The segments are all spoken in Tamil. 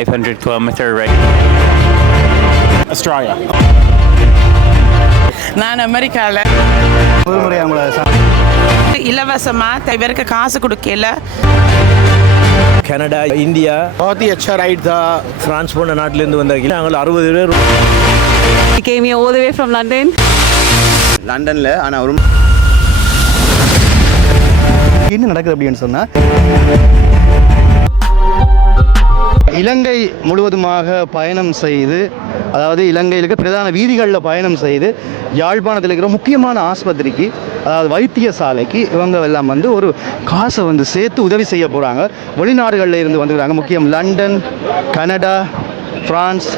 500-kilometer ride. Australia. நான் அமெரிக்காவில் முதல் முறை அவங்கள இலவசமாக இவருக்கு காசு கொடுக்கல. கனடா, இந்தியா, बहुत ही अच्छा राइड था. பிரான்ஸ் போன்ற நாட்டிலேருந்து வந்தாங்க. நாங்கள் 60 பேர். He came here all the way from London. லண்டனில் ஆனால் ஒரு என்ன நடக்குது அப்படின்னு சொன்னால், இலங்கை முழுவதுமாக பயணம் செய்து, அதாவது இலங்கையில் இருக்கிற பிரதான வீதிகளில் பயணம் செய்து யாழ்ப்பாணத்தில் இருக்கிற முக்கியமான ஆஸ்பத்திரிக்கு, அதாவது வைத்தியசாலைக்கு இவங்க எல்லாம் வந்து ஒரு காசை வந்து சேர்த்து உதவி செய்ய போகிறாங்க. வெளிநாடுகளில் இருந்து வந்துருக்காங்க. முக்கியம் லண்டன், கனடா, பிரான்ஸ்,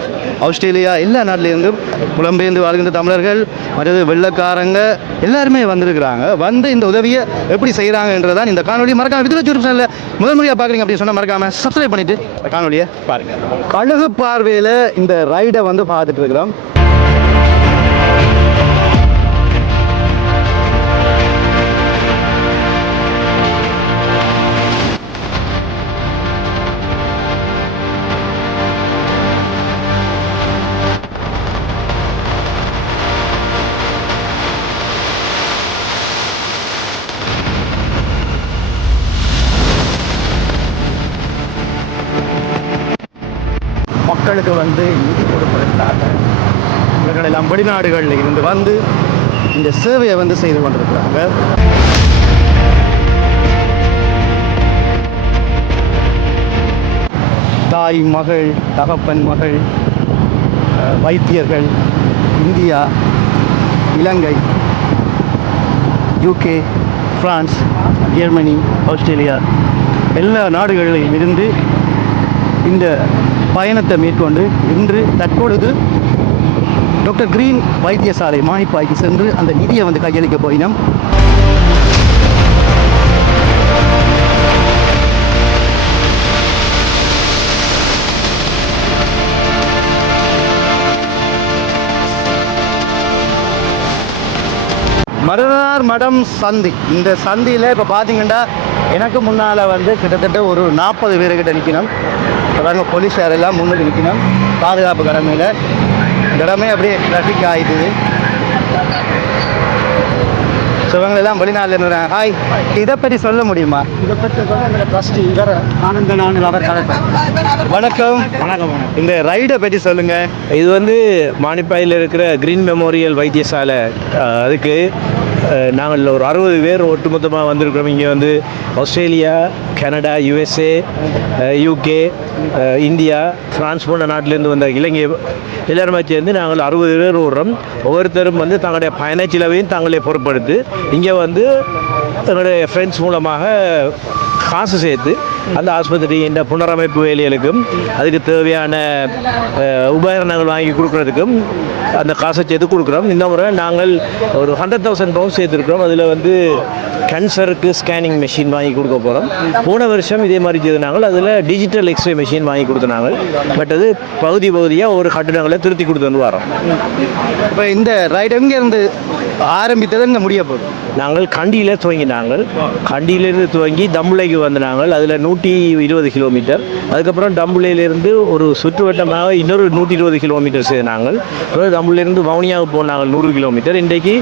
ஆஸ்திரேலியா, எல்லா நாட்டிலேருந்தும் புலம்பெயர்ந்து வாழ்கின்ற தமிழர்கள் மற்றது வெள்ளக்காரங்க எல்லாருமே வந்திருக்கிறாங்க. வந்து இந்த உதவியை எப்படி செய்கிறாங்கன்றதான் இந்த காணொலியை மறக்காம விதுல யூடியூப் சேனலில் முதல் முறையாக பார்க்குறீங்க அப்படின்னு சொன்னால் மறக்காமல் சப்ஸ்கிரைப் பண்ணிவிட்டு காணொலியை பாருங்கள். கழுகு பார்வையில் இந்த ரைடை வந்து பார்த்துட்டு இருக்கிறோம். மக்களுக்கு வந்து நிதி கொடுப்பதற்காக இவர்கள் எல்லாம் வெளிநாடுகளில் இருந்து வந்து இந்த சேவையை வந்து செய்து கொண்டிருக்கிறாங்க. தாய் மகள், தகப்பன் மகள், வைத்தியர்கள், இந்தியா, இலங்கை, UK, பிரான்ஸ், ஜெர்மனி, ஆஸ்திரேலியா எல்லா நாடுகளிலும் இருந்து இந்த பயணத்தை மேற்கொண்டு இன்று தற்பொழுது டாக்டர் கிரீன் வைத்தியசாலை மானிப்பாய்க்கு சென்று அந்த நிதியை வந்து கையளிக்க போயினோம். மருதார் மடம் சந்தி. இந்த சந்தியில் இப்போ பார்த்தீங்கன்னா எனக்கு முன்னால் வந்து கிட்டத்தட்ட ஒரு 40 பேர்கிட்ட நிற்கணும். அதாங்க போலீஸார் எல்லாம் முன்னுக்கு நிற்கணும் பாதுகாப்பு கடமையில். இடமே அப்படியே ட்ராஃபிக் ஆகிடுது. ஸோ இவங்களெல்லாம் வெளிநாட்டில் இருந்துறாங்க. ஹாய், இதை பற்றி சொல்ல முடியுமா? இதை பற்றி ட்ரஸ்டி இவர் ஆனந்தனான் அவர் கலெக்டர். வணக்கம். வணக்கம். இந்த ரைடை பற்றி சொல்லுங்கள். இது வந்து மானிப்பாயில் இருக்கிற கிரீன் மெமோரியல் வைத்தியசாலை. அதுக்கு நாங்கள் ஒரு 60 பேர் ஒட்டுமொத்தமாக வந்திருக்கிறோம். இங்கே வந்து Australia, Canada, USA, UK, India, France போன்ற நாட்டிலேருந்து வந்த இலங்கை எல்லாருமே சேர்ந்து நாங்கள் 60 பேர் ஓடுறோம். ஒவ்வொருத்தரும் வந்து தங்களுடைய பயண செலவையும் தாங்களே பொறுப்படுத்து இங்கே வந்து தங்களுடைய ஃப்ரெண்ட்ஸ் மூலமாக காசு சேர்த்து அந்த ஆஸ்பத்திரி இந்த புனரமைப்பு வேலைகளுக்கும் அதுக்கு தேவையான உபகரணங்கள் வாங்கி கொடுக்குறதுக்கும் அந்த காசை சேர்த்து கொடுக்குறோம். இந்த முறை நாங்கள் ஒரு 100,000 பவுண்ட் சேர்த்துருக்கிறோம். அதில் வந்து கேன்சருக்கு ஸ்கேனிங் மெஷின் வாங்கி கொடுக்க போகிறோம். போன வருஷம் இதே மாதிரி செய்தாங்க. அதில் டிஜிட்டல் எக்ஸ்ரே மெஷின் வாங்கி கொடுத்தாங்க. பட் அது பகுதியாக ஒரு கட்டிடங்களை திருத்தி கொடுத்துட்டு வரோம். இப்போ இந்த ரைடு எங்கேருந்து ஆரம்பித்தது இங்கே முடிய போகுது? நாங்கள் கண்டியில் துவங்கினாங்கள். கண்டியிலிருந்து துவங்கி தம்புளைக்கு வந்து நாங்கள் அதில் 120 கிலோமீட்டர், அதுக்கப்புறம் டம்புளையிலிருந்து ஒரு சுற்றுவட்டமாக இன்னொரு 120 கிலோமீட்டர் செய்தாங்கள். தம்புளையிலிருந்து வவுனியாவுக்கு போனாங்க 100 கிலோமீட்டர். இன்றைக்கு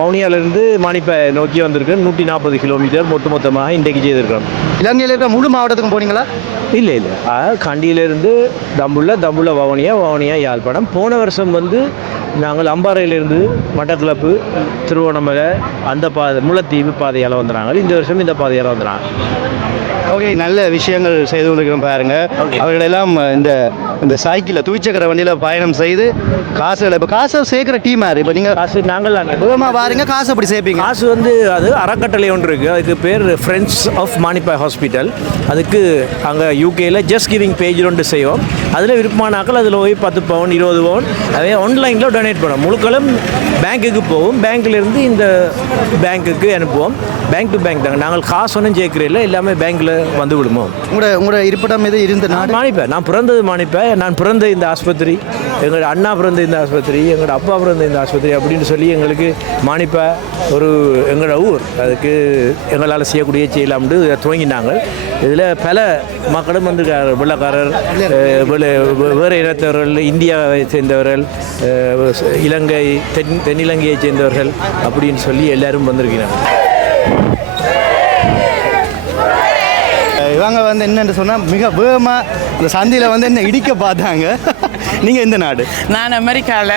வவுனியாவிலிருந்து மானிப்பாய் நோக்கி வந்திருக்கு 140 கிலோமீட்டர் மொத்தமாக இன்றைக்கு செய்திருக்கிறோம். இலங்கையில் இருக்கிற முழு மாவட்டத்துக்கும் போனீங்களா? இல்லை, கண்டியிலிருந்து தம்புள்ள வவுனியா, யாழ்ப்பாணம். போன வருஷம் வந்து நாங்கள் அம்பாறையிலிருந்து மட்டக்களப்பு, திருவோணமலை அந்த முல்லைத்தீவு பாதையால் வந்துடுறாங்க. இந்த வருஷம் இந்த பாதையால் வந்துடுறாங்க. ஓகே, நல்ல விஷயங்கள் செய்து கொண்டிருக்கிறோம் பாருங்கள். அவர்களெல்லாம் இந்த சைக்கிளில் துவிச்சக்கர வண்டியில் பயணம் செய்து காசுகளை இப்போ காசை சேர்க்குற டீம் யார்? இப்போ நீங்கள் காசு நாங்கள் விதமாக பாருங்க. காசு அப்படி சேர்ப்பீங்க? காசு வந்து அது அறக்கட்டளை ஒன்று இருக்குது. அதுக்கு பேர் ஃப்ரெண்ட்ஸ் ஆஃப் மானிப்பாய் ஹாஸ்பிட்டல். அதுக்கு அங்கே UKயில் ஜஸ்ட் கிவிங் பேஜ் ஒன்று செய்வோம். அதில் விருப்பமானாக்கள் அதில் போய் 10 பவுன் 20 பவுன் அதே ஆன்லைனில் டொனேட் பண்ணுவோம். முழுக்களும் பேங்க்குக்கு போகும். பேங்க்கிலேருந்து இந்த பேங்க்குக்கு அனுப்புவோம். பேங்க் டு பேங்க் தாங்க. நாங்கள் காசு ஒன்றும் சேர்க்குறதில்ல. எல்லாமே பேங்க்கில் வந்து விடுமோ. உங்களோட இருப்பிடம் எது இருந்த நாடு? மானிப்பேன். நான் பிறந்தது மானிப்பேன். நான் பிறந்த இந்த ஆஸ்பத்திரி, எங்களோட அண்ணா பிறந்த இந்த ஆஸ்பத்திரி, எங்களோட அப்பா பிறந்த இந்த ஆஸ்பத்திரி அப்படின்னு சொல்லி எங்களுக்கு மானிப்பா ஒரு எங்களோட ஊர். அதுக்கு எங்களால் செய்யக்கூடிய செய்யலாம்னு துவங்கினாங்க. இதில் பல மக்களும் வந்து வெள்ளக்காரர், வேறு இனத்தவர்கள், இந்தியாவை சேர்ந்தவர்கள், இலங்கை, தென்னிலங்கையை சேர்ந்தவர்கள் அப்படின்னு சொல்லி எல்லாரும் வந்திருக்கிறாங்க. இவங்க வந்து என்னென்னு சொன்னால் மிக வேகமாக இந்த சந்தையில் வந்து என்ன இடிக்க பார்த்தாங்க. நீங்கள் எந்த நாடு? நான் அமெரிக்காவில்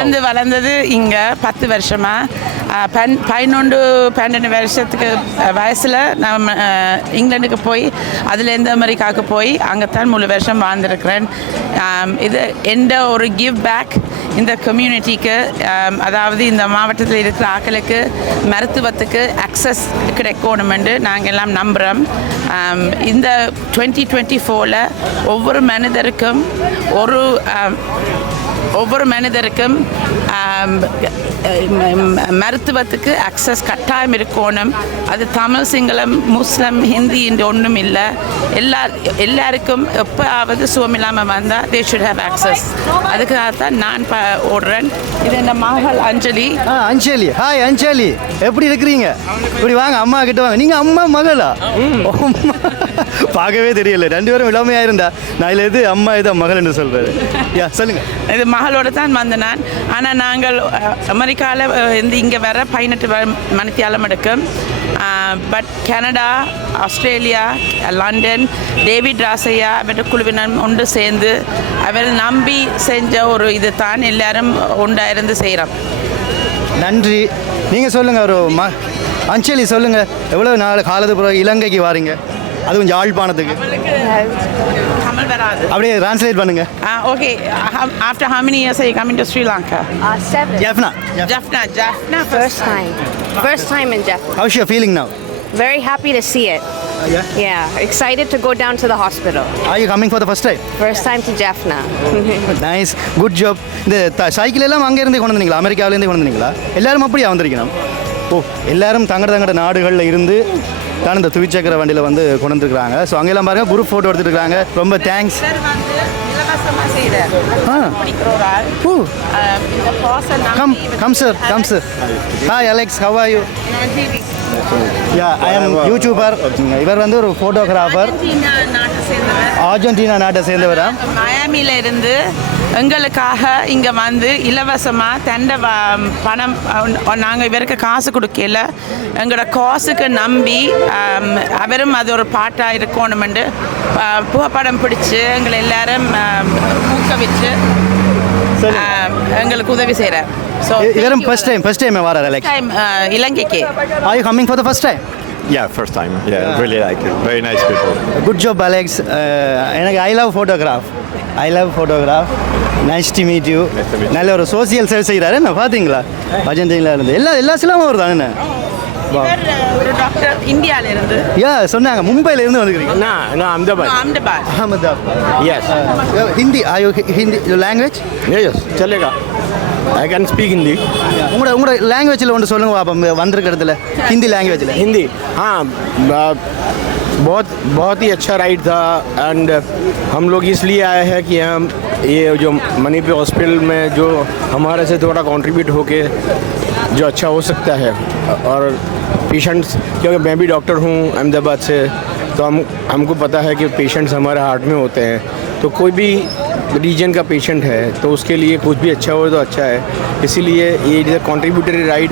வந்து வளர்ந்தது. இங்கே 10 வருஷமாக 11-12 வருஷத்துக்கு வயசில் நான் இங்கிலாந்துக்கு போய் அதுலேருந்து அமெரிக்காவுக்கு போய் அங்கே தான் முழு வருஷம் வாழ்ந்துருக்கிறேன். இது எந்த ஒரு கிவ் பேக் இந்த கம்யூனிட்டிக்கு, அதாவது இந்த மாவட்டத்தில் இருக்கிற ஆட்களுக்கு மருத்துவத்துக்கு அக்சஸ் கிடைக்கணுமென்று நாங்கள் எல்லாம் நம்புகிறோம். இந்த 2024 ஒவ்வொரு மனிதருக்கும் மருத்துவத்துக்கு அக்சஸ் கட்டாயம் இருக்கணும். அது தமிழ், சிங்களம், முஸ்லிம், ஹிந்தி என்று ஒன்றும் இல்லை. எல்லாருக்கும் எப்போயாவது சுகம் இல்லாமல் வந்தால் தே ஷுட் ஹேவ் அக்சஸ். அதுக்காக தான் நான் ஓடுறேன். இது இந்த மகள் அஞ்சலி. அஞ்சலி, ஹாய் அஞ்சலி, எப்படி இருக்கிறீங்க? இப்படி வாங்க, அம்மா கிட்ட வாங்க. நீங்கள் அம்மா மகளா? பார்க்கவே தெரியல, 2 பேரும் இளமையாக இருந்தா. நான் இல்லை எது அம்மா எது மகள் என்று சொல்கிறாரு. யா சொல்லுங்கள். இது மகளோடு தான் வந்த நான். ஆனால் நாங்கள் அமெரிக்காவில் இருந்து இங்கே வர 18 மணித்தியாலம் எடுக்கும். But Canada, Australia, London, David Rasaiah அவற்ற குழுவினர் ஒன்று சேர்ந்து அவர் நம்பி செஞ்ச ஒரு இது தான் எல்லாரும் ஒன்றாயிருந்து செய்கிறோம். நன்றி. நீங்கள் சொல்லுங்கள், ஒரு அஞ்சலி சொல்லுங்கள், எவ்வளோ நாள் காலத்துக்கு பிறகு இலங்கைக்கு வாரீங்க? அதுவும் யாழ்ப்பாணத்துக்கு. தமிழ் வராது, அப்படியே டிரான்ஸ்லேட் பண்ணுங்க. Okay, after how many years are you coming to Sri Lanka? 7. Jaffna. First time in Jaffna. How's your feeling now? Very happy to see it. Yeah, excited to go down to the hospital. Are you coming for the first time? First time to Jaffna. Nice, good job. இந்த சைக்கிள் எல்லாம் அங்கேருந்து கொண்டு வந்தீங்களா? அமெரிக்காவிலேருந்து கொண்டு வந்தீங்களா? எல்லாரும் அப்படியே வந்திருக்கணும். எல்லாரும் தங்கட நாடுகளில் இருந்து தான் இந்த துவிச்சக்கர வண்டியில் வந்து கொண்டு வந்துருக்குறாங்க. ஸோ அங்கெல்லாம் பாருங்கள், குரூப் ஃபோட்டோ எடுத்துட்டு இருக்காங்க. ரொம்ப thanks. Come sir. Hi Alex, how are you? Yeah, I am YouTuber. இவர் வந்து ஒரு ஃபோட்டோகிராஃபர், அர்ஜென்டினா நாட்டை சேர்ந்தவரா. மயாமியில் இருந்து எங்களுக்காக இங்கே வந்து இலவசமாக தண்டை பணம் நாங்கள் இவருக்கு காசு கொடுக்கல. எங்களோட காசுக்கு நம்பி அவரும் அது ஒரு பாட்டாக இருக்கணுமெண்டு புகைப்படம் பிடிச்சி எங்களை எல்லாரும் ஊக்குவிச்சு எங்களுக்கு உதவி செய்கிறார். ஸோ இவரும் ஃபர்ஸ்ட் டைம் வரார் Alex. இலங்கைக்கு. Are you coming for the first time? Yeah, first time. Yeah, really like it. Very nice people. Good job Alex. எனக்கு I love photograph. Nice to meet you. நல்ல ஒரு சோசியல் சர்வீஸ் செய்கிறாரு. என்ன பார்த்தீங்களா? அர்ஜென்டினால இருந்து எல்லா சிலமும் வருது. என்ன ஒரு டாக்டர் இந்தியாவில இருந்து. சொன்னாங்க மும்பையில இருந்து வந்துக்கிறீங்க. நான் Ahmedabad. Yes. Hindi, are you Hindi language? Yes, चलेगा. I can speak Hindi. உங்களோட லாங்குவேஜில் ஒன்று சொல்லுங்க பாப்பா, வந்திருக்கிறதுல ஹிந்தி லாங்குவேஜில். हिंदी, हाँ. बहुत ही अच्छा राइड था. एंड हम लोग इसलिए आए हैं कि हम ये जो मणिपुर हॉस्पिटल में जो हमारे से थोड़ा कंट्रीब्यूट होके जो अच्छा हो सकता है, और पेशेंट्स, क्योंकि मैं भी डॉक्टर हूँ अहमदाबाद से, तो हमको पता है कि पेशेंट्स हमारे हार्ट में होते हैं. तो कोई भी रीजन का पेशेंट है तो उसके लिए कुछ भी अच्छा हो तो अच्छा है. इसीलिए ये कंट्रीब्यूटरी राइड,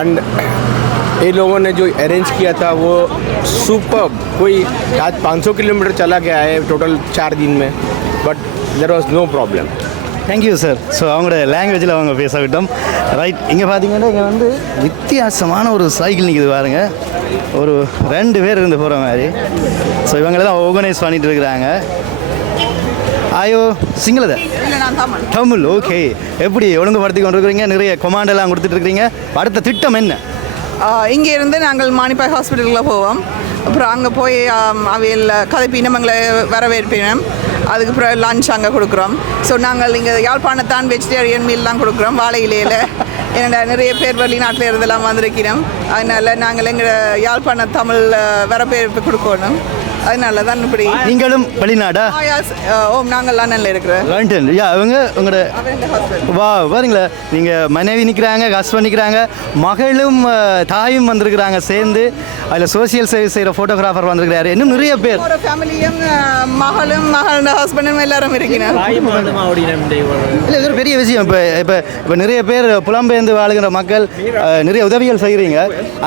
एंड ये लोगों ने जो अरेंज किया था वो सुपर. कोई आज 500 किलोमीटर चला गया है टोटल 4 दिन में, but there was no problem. Thank you sir. So அவங்களோட லாங்குவேஜில் அவங்க பேச விட்டோம். ரைட், இங்கே பார்த்தீங்கன்னா இங்கே வந்து வித்தியாசமான ஒரு சைக்கிள் நிற்கிது பாருங்க. ஒரு 2 பேர் இருந்து போகிற மாதிரி. ஸோ இவங்களெல்லாம் ஆர்கனைஸ் பண்ணிட்டு இருக்கிறாங்க. ஆயோ சிங்களத தமிழ். ஓகே, எப்படி ஒழுங்குபடுத்தி கொண்டு இருக்கிறீங்க? நிறைய கொமாண்டெல்லாம் கொடுத்துட்ருக்கீங்க. அடுத்த திட்டம் என்ன? இங்கே இருந்து நாங்கள் மானிப்பாய் ஹாஸ்பிட்டலில் போவோம். அப்புறம் அங்கே போய் அவையில் கதைப்பினம் எங்களை வரவேற்பினம். அதுக்கப்புறம் லன்ச் அங்கே கொடுக்குறோம். ஸோ நாங்கள் இங்கே யாழ்ப்பாணத்தான் வெஜிடேரியன் மீல்லாம் கொடுக்குறோம் வாழை இலையில். என்னோட நிறைய பேர் வெளிநாட்டில் இருந்தெல்லாம் வந்திருக்கிறோம். அதனால் நாங்கள் எங்கள் யாழ்ப்பாண தமிழ் வரவேற்பு கொடுக்கணும். அதனால தான் இப்படி. நீங்களும் வெளிநாடா? ஓம் நாங்கள் லண்டனில் இருக்கிறோம். லண்டன். யா அவங்க உங்களோட வா பாருங்களா, நீங்கள் மனைவி நிற்கிறாங்க, ஹஸ்பண்ட் நிற்கிறாங்க, மகளும் தாயும் வந்திருக்கிறாங்க சேர்ந்து. அதில் சோசியல் சர்வீஸ் செய்கிற ஃபோட்டோகிராஃபர் வந்திருக்கிறாரு. இன்னும் நிறைய பேர் ஒரு ஃபேமிலியும் மகளும் ஹஸ்பண்டும் எல்லாரும் இருக்கிறாங்க. இல்லை, இது ஒரு பெரிய விஷயம். இப்போ நிறைய பேர் புலம்பெயர்ந்து வாழுகிற மக்கள் நிறைய உதவிகள் செய்கிறீங்க.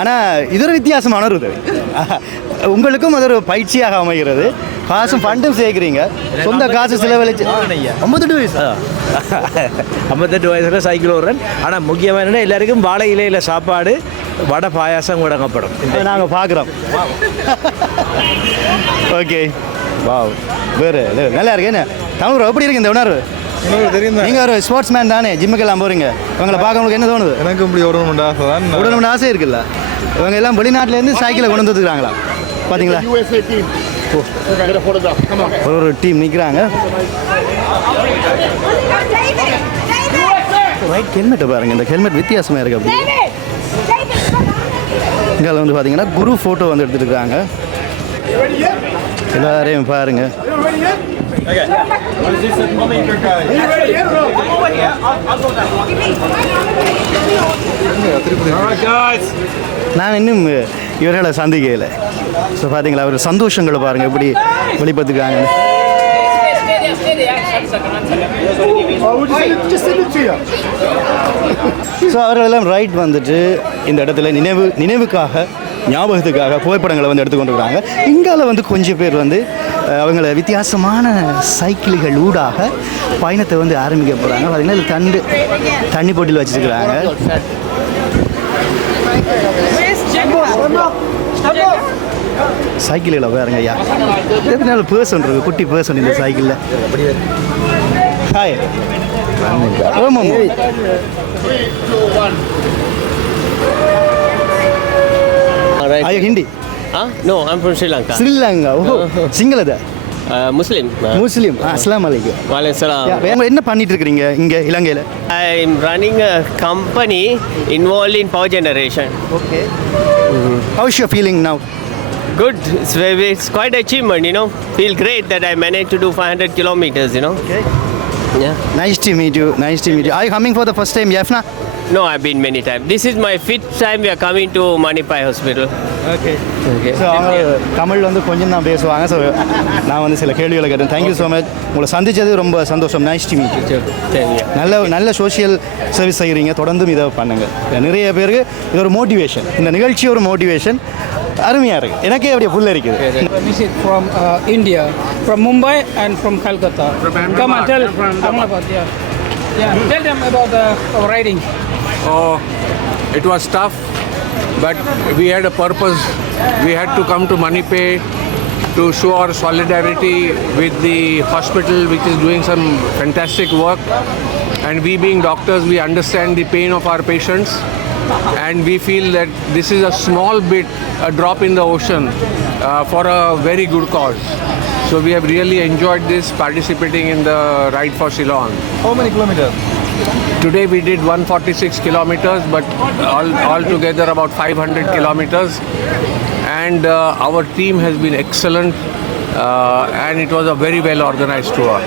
ஆனால் இது ஒரு வித்தியாசமான ஒரு உதவி. உங்களுக்கும் அது ஒரு பயிற்சியாக அமைகிறது. காசும் ஃபண்டும் சேர்க்குறீங்க, சொந்த காசு செலவழிச்சு. 58 வயசு 58 வயசில் சைக்கிள் ஓடுறேன். ஆனால் முக்கியமாக என்னென்னா எல்லாருக்கும் வாழை இலையில் சாப்பாடு, வடை, பாயாசம் வழங்கப்படும். நாங்கள் பார்க்குறோம். ஓகே, வா, வேறு நல்லா இருக்கு. என்ன தமிழ் எப்படி இருக்கு இந்த உணர்வு? தெரியும். நீங்கள் ஒரு ஸ்போர்ட்ஸ் மேன் தானே, ஜிம்முக்கெல்லாம் போகிறீங்க. இவங்களை பார்க்க உங்களுக்கு என்ன தோணுது? எனக்கு இப்படி உடனே ஆசை இருக்குல்ல. இவங்க எல்லாம் வெளிநாட்டிலேருந்து சைக்கிளை கொண்டு வந்துருக்காங்களா பார்த்தீங்களா? ஒரு டீம் நிற்கிறாங்க. ரைட், ஹெல்மெட்டை பாருங்கள். இந்த ஹெல்மெட் வித்தியாசமாக இருக்குது. அப்படி இங்கே வந்து பார்த்தீங்கன்னா குரு ஃபோட்டோ வந்து எடுத்துருக்காங்க. எல்லாரையும் பாருங்கள். நான் இன்னும் இவர்களை சந்திக்கலை. ஸோ பார்த்தீங்களா, அவர் சந்தோஷங்களை பாருங்கள் எப்படி வெளிப்படுத்திருக்காங்க. ஸோ அவர்களெல்லாம் ரைட் வந்துட்டு இந்த இடத்துல நினைவுக்காக, ஞாபகத்துக்காக புகைப்படங்களை வந்து எடுத்துக்கொண்டிருக்கிறாங்க. இங்கால வந்து கொஞ்சம் பேர் வந்து அவங்கள வித்தியாசமான சைக்கிள்கள் ஊடாக பயணத்தை வந்து ஆரம்பிக்க போகிறாங்க. பார்த்தீங்கன்னா இது தண்ணி போட்டியில் வச்சுருக்கிறாங்க. சைக்கிளில் பாருங்க ஐயா, எத்தனால பேர்சன் இருக்கு, குட்டி பேர்சன் இந்த சைக்கிளில். ஹாய். ஆமாம். Are you Hindi? No, I'm from Sri Lanka. Sri Lanka. Oh, single ada? Muslim. Muslim. Assalamu alaikum. Waalaikumsalam. என்ன பண்ணிட்டு இருக்கீங்க இங்க இலங்கையில? I'm running a company involved in power generation. Okay. How's your feeling now? Good. It's quite achievement, you know. Feel great that I managed to do 500 kilometers, you know. Okay. Yeah. Nice to meet you. Nice to meet you. Are you coming for the first time, Jaffna? No, I've been many times. This is my 5th time we are coming to Manipai Hospital. Okay. So அவங்க தமிழ் வந்து கொஞ்சம் தான் பேசுவாங்க. ஸோ நான் வந்து சில கேள்விகளை கேட்டேன். Thank you so much. உங்களை சந்தித்தது ரொம்ப சந்தோஷம். Nice to meet you. நல்ல சோஷியல் சர்வீஸ் செய்கிறீங்க. தொடர்ந்தும் இதை பண்ணுங்கள். நிறைய பேருக்கு இது ஒரு மோட்டிவேஷன். இந்த நிகழ்ச்சி ஒரு மோட்டிவேஷன். அருமையாக இருக்குது. எனக்கே அப்படியே ஃபுல்லாக இருக்குது. Visit from India, from Mumbai and from Calcutta. Come and tell Ahmedabad. Yeah. Tell them about the riding. Oh, it was tough, but we had a purpose. We had to come to Manipay to show our solidarity with the hospital, which is doing some fantastic work. And we being doctors, we understand the pain of our patients. And we feel that this is a small bit, a drop in the ocean for a very good cause. So we have really enjoyed this, participating in the Ride for Ceylon. How many kilometers? Today we did 146 kilometers, but all together about 500 kilometers. And our team has been excellent, and it was a very well organized tour.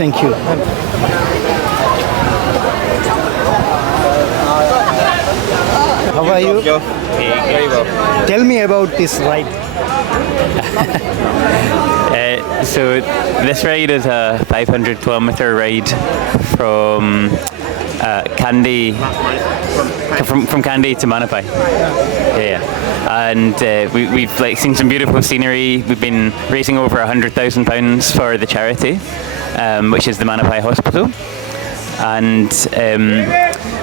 Thank you. How are you? Very well. Tell me about this ride. So this ride is a 500-kilometer ride from Kandy, from Kandy to Manipai. Yeah, and we've like seen some beautiful scenery. We've been raising over £100,000 for the charity, which is the Manipai Hospital, and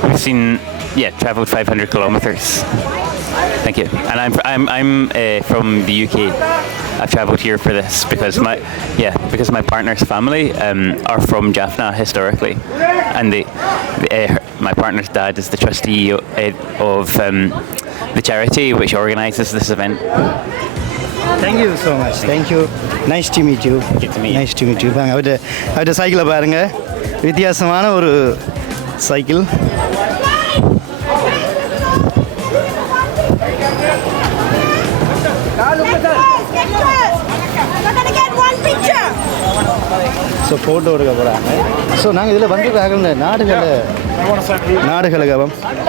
we've seen travelled 500 kilometres. Thank you. And I'm from the UK. I've travelled here for this because my partner's family are from Jaffna historically, and my partner's dad is the trustee of the charity which organises this event. Thank you so much. Thank you. Nice to meet you. Good to meet you. Nice to meet you. அவர்கிட்ட சைக்கிளை பாருங்க, வித்தியாசமான ஒரு சைக்கிள். ஸோ ஃபோட்டோ எடுக்க போகிறாங்க. ஸோ நாங்கள் இதில் வந்து நாடுகளுக்கு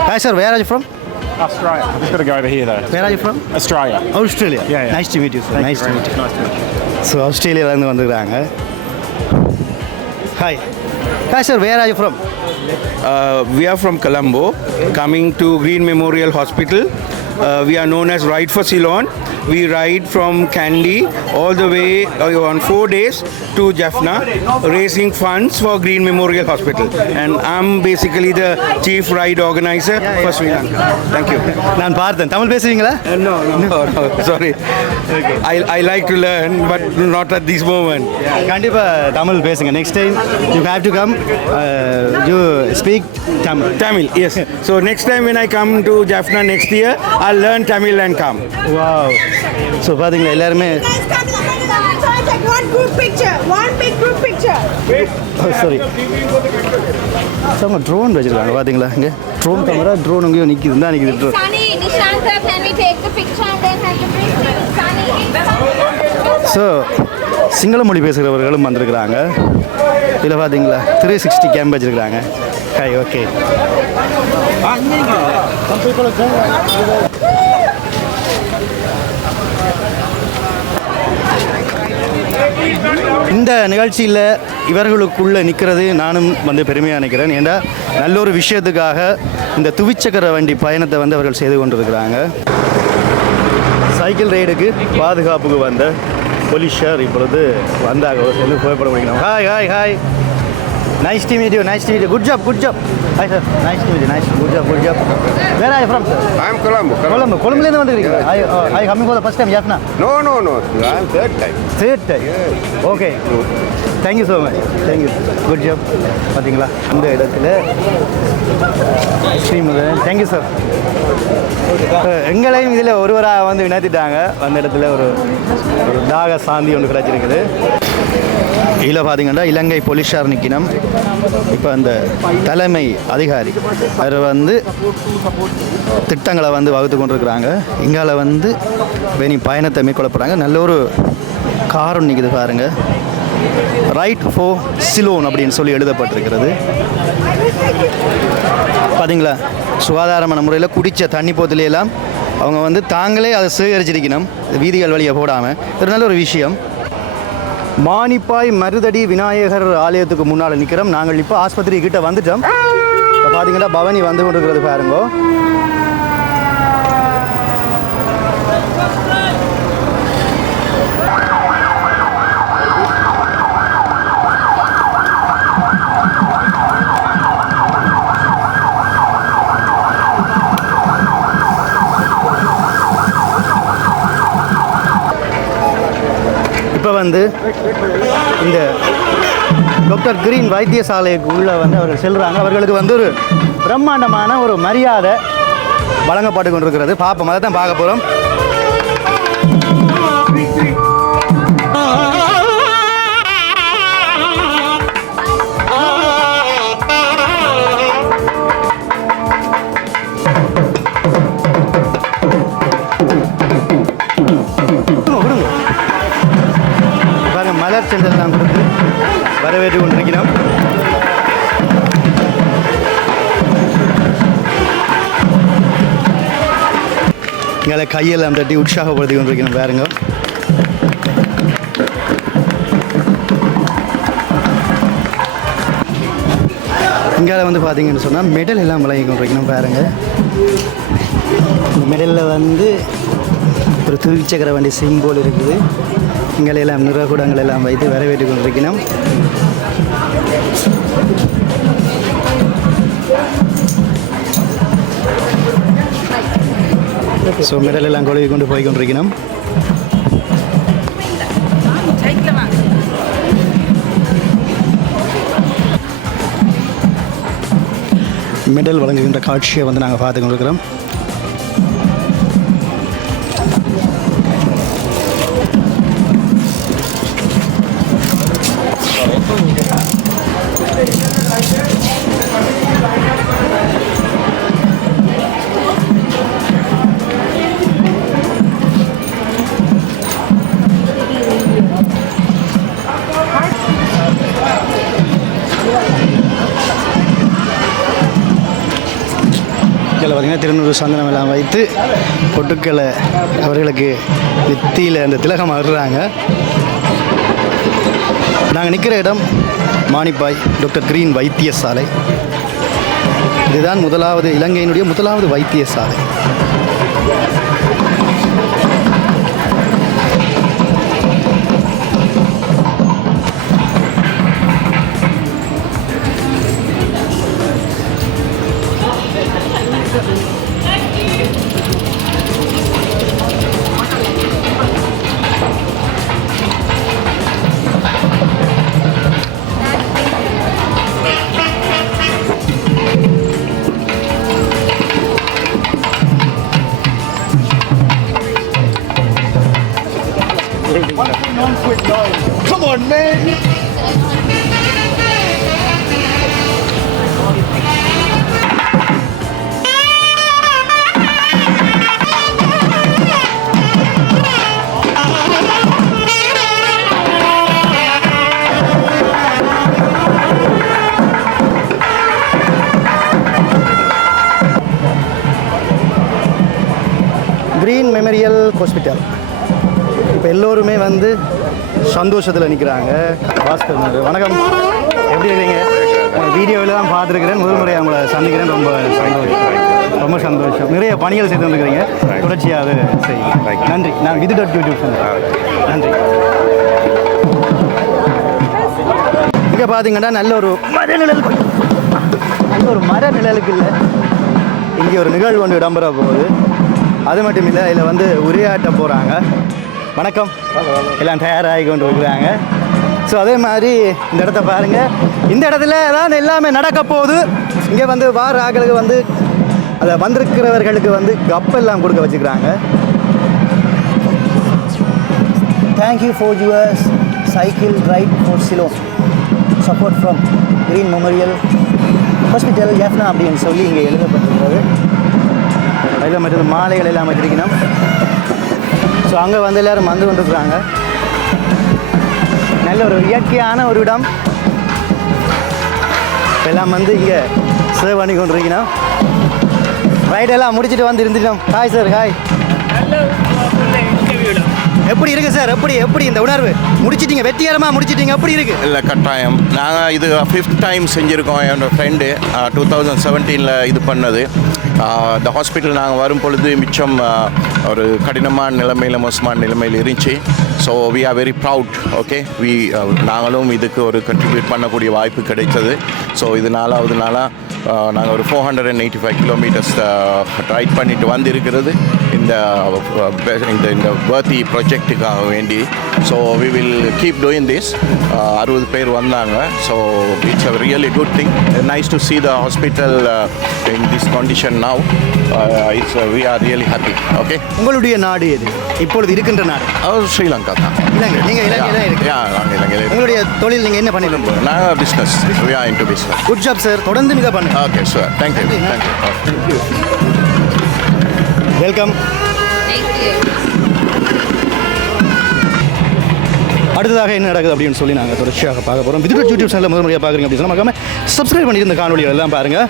Hi sir, where are you from? Australia. I'm just going to go over here though. Where are you from? Australia. Australia. Yeah. Nice to meet you, sir. Nice to meet you. Nice to meet you. So ஆஸ்திரேலியாவிலேருந்து வந்துருக்காங்க. Hi. Hi sir, where are you from? We are from Colombo, coming to Green Memorial Hospital. We are known as Ride for Ceylon. We ride from Kandy all the way on 4 days to Jaffna, raising funds for Green Memorial Hospital. And I'm basically the chief ride organizer for Sri Lanka. Thank you. நான் பார்த்தேன். தமிழ் பேசுவீங்களா? No, sorry. I like to learn, but not at this moment. கண்டிப்பாக தமிழ் பேசுங்க. Next time you have to come. You speak Tamil. Tamil, yes. So next time when I come to Jaffna next year, I'll learn Tamil and come. Wow. So பார்த்தீங்களா எல்லாருமே சாரி ட்ரோன் வச்சுருக்காங்க பார்த்தீங்களா இங்கே ட்ரோன் கேமரா ட்ரோன் எங்கேயோ நிற்கிது தான் நிற்கிது ட்ரோன். ஸோ சிங்கள மொழி பேசுகிறவர்களும் வந்திருக்கிறாங்க. இதில் பார்த்தீங்களா 360 கேம்ப் வச்சுருக்கிறாங்க. Hi okay. இந்த நிகழ்ச்சியில் இவர்களுக்குள்ளே நிற்கிறது நானும் வந்து பெருமையாக நினைக்கிறேன். ஏன்னா நல்ல ஒரு விஷயத்துக்காக இந்த துவிச்சக்கர வண்டி பயணத்தை வந்து அவர்கள் செய்து கொண்டிருக்கிறாங்க. சைக்கிள் ரைடுக்கு பாதுகாப்புக்கு வந்த போலீஸார் இப்பொழுது வந்தாங்க. சேர்ந்து புகைப்படம் முடிக்கணும். Hi hi hi. Nice to meet you. Nice to meet you. Good job. Good job. Hi sir. Nice to meet you. Nice. Good job. Good job. Where are you from, sir? I am Colombo. Colombo. Colombo-லேருந்து வந்திருக்கீங்க. Are you coming for the first time, Jaffna? No. I am third time. Third time. Yes. Okay. Thank you so much. Thank you. Good job. பார்த்தீங்களா இந்த இடத்துல ஸ்ரீமுதன். Thank you sir. எங்களையும் இதில் ஒருவராக வந்து வினாத்திட்டாங்க. அந்த இடத்துல ஒரு தாக சாந்தி ஒன்று கிடச்சிருக்குது. இதில் பார்த்தீங்கன்னா இலங்கை போலீஸார் நிற்கணும். இப்போ அந்த தலைமை அதிகாரி அவர் வந்து திட்டங்களை வந்து வகுத்து கொண்டிருக்கிறாங்க. இங்கால வந்து வேணி பயணத்தை மேற்கொள்ள போகிறாங்க. நல்ல ஒரு காரம் நிற்குது பாருங்கள். ரைட் ஃபார் சிலோன் அப்படின்னு சொல்லி எழுதப்பட்டிருக்கிறது. பார்த்தீங்களா சுகாதாரமான முறையில் குடித்த தண்ணி போத்திலையெல்லாம் அவங்க வந்து தாங்களே அதை சேகரிச்சிருக்கணும் வீதிகள் வழியாக போடாமல். இது நல்ல ஒரு விஷயம். மானிப்பாய் மருதடி விநாயகர் ஆலயத்துக்கு முன்னால் நிற்கிறோம். நாங்கள் இப்போ ஆஸ்பத்திரி கிட்ட வந்துட்டோம். இப்போ பார்த்தீங்கன்னா பவனி வந்து கொண்டிருக்கிறது பாருங்கோ. இப்போ வந்து இந்த டாக்டர் கிரீன் வைத்தியசாலைக்குள்ளே வந்து அவர்கள் செல்கிறாங்க. அவர்களுக்கு வந்து ஒரு பிரம்மாண்டமான ஒரு மரியாதை வழங்கப்பட்டு கொண்டிருக்கிறது. பார்ப்போம், அதை தான் பார்க்க போகிறோம். மலர் சென்றெல்லாம் கொடுத்து வரவேற்று கொண்டிருக்கிறோம். எங்களை கையெல்லாம் தட்டி உற்சாகப்படுத்தி கொண்டிருக்கிறோம் பாருங்க. இங்கே வந்து பார்த்தீங்கன்னு சொன்னால் மெடல் எல்லாம் வழங்கி கொண்டிருக்கணும் பாருங்க. இந்த மெடலில் வந்து ஒரு துவிச்சக்கர வண்டி சிம்போல் இருக்குது. இங்கெல்லாம் நிறகுடங்கள் எல்லாம் வைத்து வரவேற்று கொண்டிருக்கணும். ஸோ மெடல் எல்லாம் கொழுவி கொண்டு போய் கொண்டிருக்கணும். மெடல் வழங்குகின்ற காட்சியை வந்து நாங்கள் பார்த்து கொண்டிருக்கிறோம். திருநூறு சந்தனம் எல்லாம் வைத்து பொட்டுக்களை அவர்களுக்கு நெத்தியில் அந்த திலகம் அறுறாங்க. நாங்கள் நிற்கிற இடம் மானிப்பாய் டாக்டர் கிரீன் வைத்தியசாலை. இதுதான் இலங்கையினுடைய முதலாவது வைத்தியசாலை. Come on, man! Green memorial hospital. இப்போ எல்லோருமே வந்து சந்தோஷத்தில் நிற்கிறாங்க. பாஸ்கர் வணக்கம், எப்படி இருக்கீங்க? வீடியோவில் தான் பார்த்துருக்கிறேன், முதல் முறையாக உங்களை சந்திக்கிறேன். ரொம்ப சந்தோஷம். நிறைய பணிகள் செய்து வந்துருக்கிறீங்க, தொடர்ச்சியாக செய்யுங்க. நன்றி. நான் விது.யூடியூப் நன்றி. இங்கே பார்த்தீங்கன்னா நல்ல ஒரு மர நிழலுக்கு இல்லை, இங்கே ஒரு நிகழ்வு ஒன்று இடம்பெற போகுது. அது மட்டும் இல்லை, இதில் வந்து உரையாற்ற போகிறாங்க. வணக்கம், எல்லாம் தயாராகி கொண்டு இருக்கிறாங்க. ஸோ அதே மாதிரி இந்த இடத்த பாருங்கள், இந்த இடத்துல தான் எல்லாமே நடக்க போகுது. இங்கே வந்து வார ஆக்களுக்கு வந்து அதை வந்திருக்கிறவர்களுக்கு வந்து கப்பெல்லாம் கொடுக்க வச்சுக்கிறாங்க. Thank you for your cycle right for Ceylon, support from green memorial hospital Jaffna அப்படின்னு சொல்லி இங்கே எழுதப்பட்டிருக்கிறது. அதில் மற்றது மாலைகள் எல்லாம் வச்சிருக்கணும். ஸோ அங்கே வந்து எல்லோரும் வந்து கொண்டிருக்கிறாங்க. நல்ல ஒரு இயற்கையான ஒரு இடம். எல்லாம் வந்து இங்கே சேவ் பண்ணி கொண்டிருக்கணும். ரைடெல்லாம் முடிச்சுட்டு வந்து இருந்துட்டோம். Hi sir, hi. எப்படி இருக்கு சார்? எப்படி இந்த உணர்வு? முடிச்சிட்டீங்க, வெற்றிகரமாக முடிச்சிட்டீங்க, எப்படி இருக்கு? இல்லை, கட்டாயம். நாங்கள் இது 5th டைம் செஞ்சுருக்கோம். என்னோடய ஃப்ரெண்டு 2017 இது பண்ணது. இந்த ஹாஸ்பிட்டல் நாங்கள் வரும் பொழுது மிச்சம் ஒரு கடினமான நிலைமையில், மோசமான நிலைமையில் இருந்துச்சு. So we are very proud. Okay, நாங்களும் இதுக்கு ஒரு கண்ட்ரிபியூட் பண்ணக்கூடிய வாய்ப்பு கிடைத்தது. ஸோ இது 4வது நாளாக நாங்கள் ஒரு 485 கிலோமீட்டர்ஸ் ரைட் பண்ணிட்டு வந்திருக்கிறது இந்த பர்த்தி ப்ராஜெக்டுக்காக வேண்டி. So we will keep doing this. 60 பேர் வந்தாங்க. So it's a really good thing. Nice to see the hospital in this condition now. We are really happy. Okay. உங்களுடைய நாடு எது? இப்பொழுது இருக்கின்ற நாடு? ஸ்ரீலங்கா தான். இலங்கை. நீங்கள் இலங்கையில் இருக்கு? நாங்கள் இலங்கையில். உங்களுடைய தொழில் நீங்கள் என்ன பண்ணிட்டு? நாங்கள் business. We are into business. Good job sir. தொடர்ந்து மிக பண்ணுங்க. Okay sir. Thank you. Welcome. அடுத்ததாக என்ன நடக்குது அப்படின்னு சொல்லி நாங்கள் தொடர்ச்சியாக பார்க்க போகிறோம். விது.யூடியூப் சேனலில் முதல் முறையாக பார்க்குறீங்க அப்படின்னு சொன்னால் மறக்காம சப்ஸ்கிரைப் பண்ணி இந்த காணொலிகள் எல்லாம் பாருங்கள்.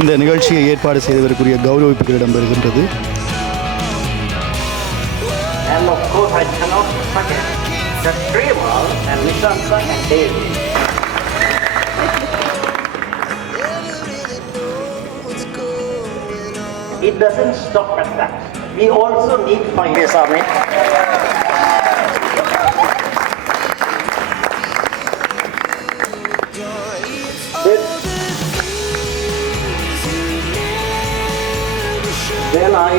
இந்த நிகழ்ச்சியை ஏற்பாடு செய்ததற்குரிய கௌரவிப்புகள் இடம்பெறுகின்றது. It doesn't stop at that. We also need finance, Amen. Then I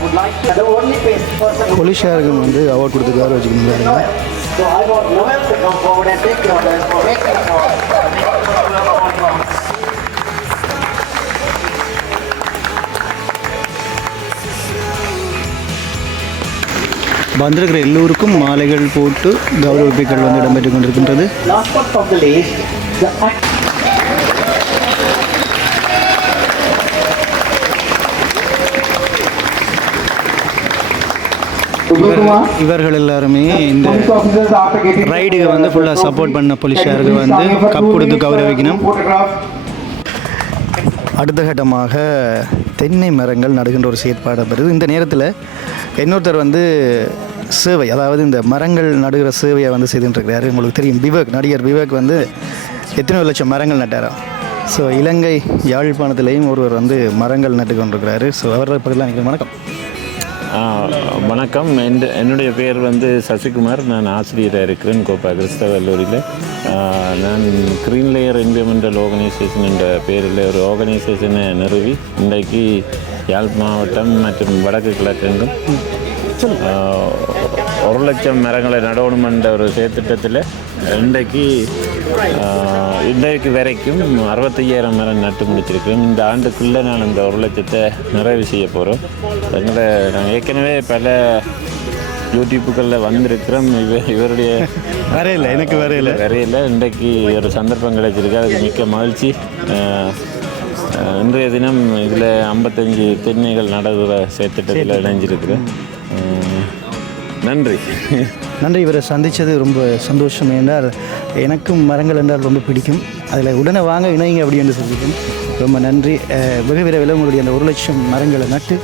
would like to the only person. போலீஸாருக்கும் வந்து அவார்ட் கொடுத்து கௌரவிச்சுக்கணும். So I want Noel to come forward and take your orders for making வந்திருக்கிற எல்லோருக்கும் மாலைகள் போட்டு கௌரவிப்புகள் வந்து இடம்பெற்றுக் கொண்டிருக்கின்றது. Last but not the least, the இவர்கள் எல்லாருமே இந்த ரைடுக்கு வந்து ஃபுல்லாக சப்போர்ட் பண்ண போலீஸாருக்கு வந்து கப் கொடுத்து கௌரவிக்கணும். அடுத்த கட்டமாக தென்னை மரங்கள் நடுகின்ற ஒரு செயற்பாடு வருது. இந்த நேரத்தில் இன்னொருத்தர் வந்து சேவை, அதாவது இந்த மரங்கள் நடுகிற சேவையை வந்து செய்துட்டுருக்கிறாரு. உங்களுக்கு தெரியும், விவேக், நடிகர் விவேக் வந்து எத்தனை லட்சம் மரங்கள் நட்டாராம். ஸோ இலங்கை யாழ்ப்பாணத்திலையும் ஒருவர் வந்து மரங்கள் நட்டு கொண்டிருக்கிறாரு. ஸோ அவரை பற்றிலாம் எனக்கு வணக்கம். வணக்கம். என்னுடைய பேர் வந்து சசிகுமார். நான் ஆசிரியராக இருக்கிறேன் கோப்பா கிறிஸ்தவ கல்லூரியில். நான் க்ரீன் லேயர் என்விரான்மெண்டல் ஆர்கனைசேஷன் என்ற பேரில் ஒரு ஆர்கனைசேஷனை நிறுவி இன்றைக்கு யாழ் மாவட்டம் மற்றும் வடக்கு கிழக்கெங்கும் 1,00,000 மரங்களை நடணும் என்ற ஒரு செயற்திட்டத்தில் இன்றைக்கு வரைக்கும் 65,000 மரம் நட்டு முடிச்சிருக்கிறோம். இந்த ஆண்டுக்குள்ளே நான் இந்த 1,00,000 நிறைவு செய்ய போகிறோம். நாங்கள் ஏற்கனவே பல யூடியூப்புகளில் வந்திருக்கிறோம். இவருடைய வரையில் இன்றைக்கு ஒரு சந்தர்ப்பம் கிடைச்சிருக்கு. அதுக்கு மிக்க மகிழ்ச்சி. இன்றைய தினம் இதில் 55 தென்னைகள் நடுகிற செயற்திட்டத்தில் இணைஞ்சிருக்கிறேன். நன்றி. இவரை சந்தித்தது ரொம்ப சந்தோஷம். என்றால் எனக்கும் மரங்கள் என்றால் ரொம்ப பிடிக்கும். அதில் உடனே வாங்க இணைங்க அப்படி என்று சொல்லியிருக்கேன். ரொம்ப நன்றி. வெகு விரைவில் உங்களுடைய அந்த 1,00,000 மரங்களை நட்டு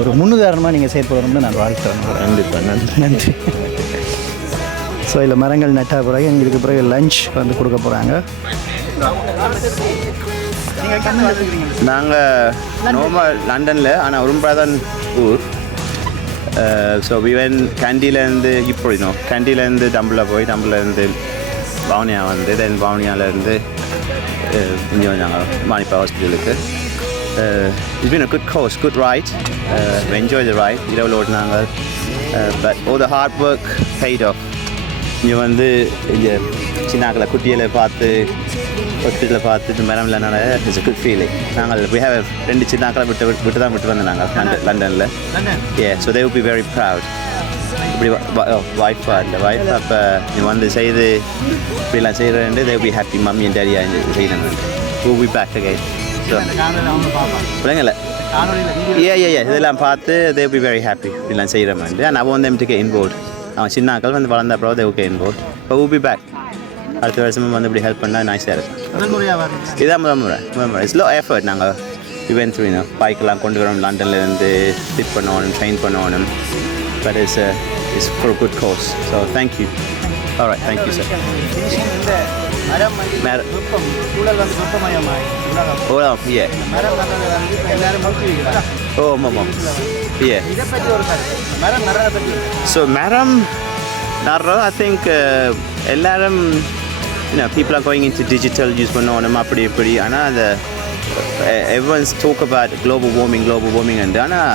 ஒரு முன்னுதாரணமாக நீங்கள் செயற்படணும்னு நான் வாழ்த்துறேன். கண்டிப்பாக நன்றி. ஸோ இதில் மரங்கள் நட்டா பிறகு எங்களுக்கு பிறகு லஞ்ச் வந்து கொடுக்க போகிறாங்க. நாங்கள் நோமல் லண்டனில், ஆனால் உரும்பாதான் ஊர். ஸோ விவன் கேண்டிலேருந்து கேண்டிலேருந்து டம்பிளில் போய் டம்பிலேருந்து பவுனியா வந்து தென் பவுனியாவிலேருந்து இங்கே வந்தாங்க மானிப்பா ஹாஸ்பிட்டலுக்கு. It's been a good course, good ride. We enjoyed the ride. இரவில் ஓடினாங்க. But all the hard work paid off. இங்கே வந்து இங்கே சின்னாக்களை குட்டிகளை பார்த்து ஹாஸ்பிட்டலில் பார்த்துட்டு மரம் இல்லைனால இட்ஸ் a good feeling. நாங்கள் we have 2 சின்னாக்களை விட்டு வந்தோம் நாங்கள் லண்டனில். Yeah, so they will be very proud. இப்படி வாய்ஃபாக இல்லை வாய்ஃப் அப்போ நீ வந்து செய்து இப்படிலாம் செய்கிறேன். they will be happy. Mummy and டேடியா செய்யணும். we'll be back again. So பிள்ளைங்கள இதெல்லாம் பார்த்து they will be very happy இப்படிலாம் செய்கிறேன். and I want them to get involved. அவன் சின்னாக்கள் வந்து வளர்ந்த அப்புறம் they will get involved. but we'll be back. அடுத்த வருஷமும் வந்து இப்படி ஹெல்ப் பண்ணால் நைஸாக இருக்கும். இதான் முதல் முறை. It's low effort. நாங்கள் இவென்ட் பைக்கெலாம் கொண்டு வரோம் லண்டன்லேருந்து ஃபிட் பண்ணணும், ட்ரெயின் பண்ணணும். But it's for a good cause. So thank you. All right, thank you sir. So மரம் நடுறது I think எல்லாரும் people are going into digital use பண்ணணும் அப்படி இப்படி. ஆனால் அந்த everyone's talk about global warming and ஆனால்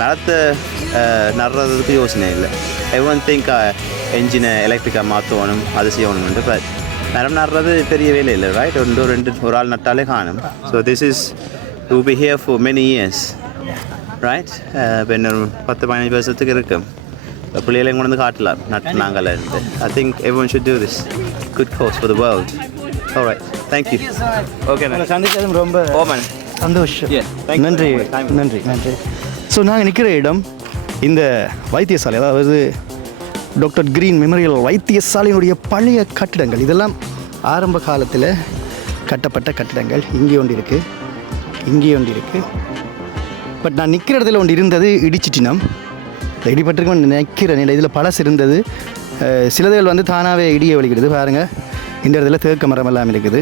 மரத்தை நடுறதுக்கு யோசனை இல்லை. everyone think என்ஜினை எலக்ட்ரிக்காக மாற்றணும், அது செய்யணும்னு. பட் மரம் நடுறது பெரிய வேலை இல்லை, ரைட்? ஒரு ஆள் நட்டாலே காணும். So this is will be here for many years, right? இப்போ இன்னொரு 10-15 வருஷத்துக்கு இருக்கும். பிள்ளைகளையும் கொண்டு வந்து காட்டலாம் நட்டுனாங்கள்ல இருந்து. I think everyone should do this. Good cause for the world. All right, thank you. Okay, சந்திச்சதும் ரொம்ப சந்தோஷம். நன்றி. ஸோ நாங்கள் நிற்கிற இடம் இந்த வைத்தியசாலை, அதாவது டாக்டர் கிரீன் மெமோரியல் வைத்தியசாலையினுடைய பழைய கட்டிடங்கள். இதெல்லாம் ஆரம்ப காலத்தில் கட்டப்பட்ட கட்டிடங்கள். இங்கே ஒன்று இருக்குது. பட் நான் நிற்கிற இடத்துல ஒன்று இருந்தது, இடிச்சிட்டினம். இடிபட்டிருக்கோம் நிற்கிற நிலை. இதில் பழசு இருந்தது. சிலதுகள் வந்து தானாகவே இடியை வலிக்கிறது. பாருங்கள், இந்த இடத்துல தேக்க மரம் எல்லாம் இருக்குது.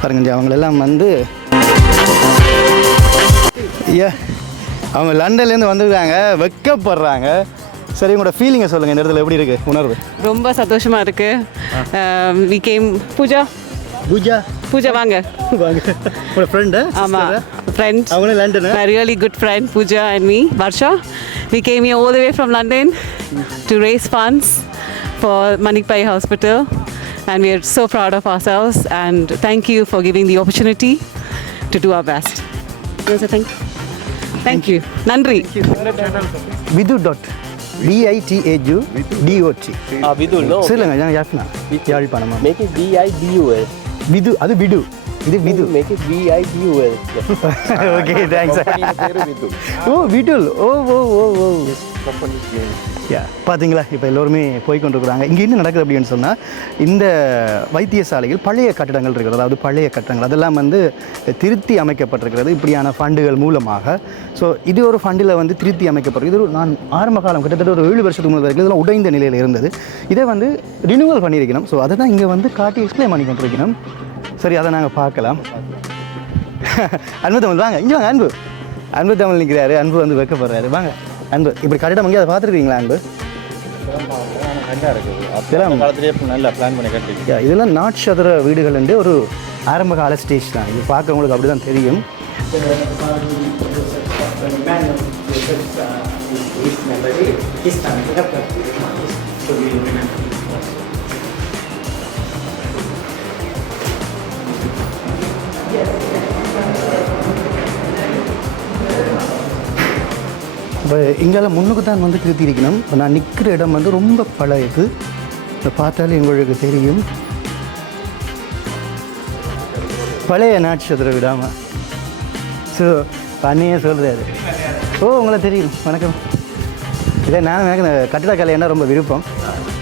பாருங்க, அவங்களெல்லாம் வந்து அவங்க லண்டன்லேருந்து வந்துருக்காங்க, வெக்கப்படுறாங்க. சரி, உங்களோட ஃபீலிங்கை சொல்லுங்கள். இந்த இடத்துல எப்படி இருக்குது உணர்வு? ரொம்ப சந்தோஷமாக இருக்குது. we came பூஜா வாங்க உங்களோட ஃப்ரெண்டு? ஆமாம், friends. அவங்க London. My really good friend Pooja and me, Varsha. We came here all the way from London to raise funds for Manikpai Hospital, and we are so proud of ourselves, and thank you for giving the opportunity to do our best. Thank you. Nandri. Vidu.BITAU DOT. Vidu, no. சொல்லுங்க, யாருனா யாழ்ப்பாணமா? Make it BIDUL. விது, அது விடு. இது Vidhu. Make it VITUL. Okay thanks. Oh Vitul. Oh oh oh oh. Company's name. பார்த்தீங்களா இப்போ எல்லோருமே போய்கொண்டிருக்கிறாங்க. இங்கே என்ன நடக்குது அப்படின்னு சொன்னால் இந்த வைத்தியசாலையில் பழைய கட்டடங்கள் இருக்கிறது, அதாவது பழைய கட்டடங்கள் அதெல்லாம் வந்து திருத்தி அமைக்கப்பட்டிருக்கிறது இப்படியான ஃபண்டுகள் மூலமாக. ஸோ இது ஒரு ஃபண்டில் வந்து திருத்தி அமைக்கப்பட்டிருக்கு. இது நான் ஆரம்ப காலம் கிட்டத்தட்ட ஒரு 7 வருஷத்துக்கு முன்னாடி வரைக்கும் இதெல்லாம் உடைந்த நிலையில் இருந்தது. இதை வந்து ரினியூவல் பண்ணியிருக்கணும். ஸோ அதை தான் இங்கே வந்து காட்டி எக்ஸ்பிளைன் பண்ணி கொண்டிருக்கணும். சரி அதை நாங்கள் பார்க்கலாம். அன்பு தமிழ் வாங்க, இங்கே வாங்க. அன்பு அன்பு தமிழ் நிற்கிறாரு. அன்பு வந்து வைக்கப்படுறாரு. வாங்க அன்பு. இப்படி கட்டிடம் அங்கே அதை பார்த்துருக்கீங்களா அன்பு? நல்லா பிளான் பண்ணி கட்டி. இதெல்லாம் நாட்சதுர வீடுகள் என்று ஒரு ஆரம்ப கால ஸ்டேஜ் தான். இது பார்க்கறவங்களுக்கு அப்படி தான் தெரியும். இப்போ இங்கெல்லாம் முன்னுக்கு தான் வந்து திருத்தி இருக்கணும். இப்போ நான் நிற்கிற இடம் வந்து ரொம்ப பழையது. இதை பார்த்தாலே உங்களுக்கு தெரியும். பழைய நாட்சத்திர விடாமல். ஸோ அண்ணையே சொல்கிறாரு. ஓ உங்களை தெரியும். வணக்கம். இதை நான் எனக்கு கட்டிடக்கலைன்னா ரொம்ப விருப்பம்.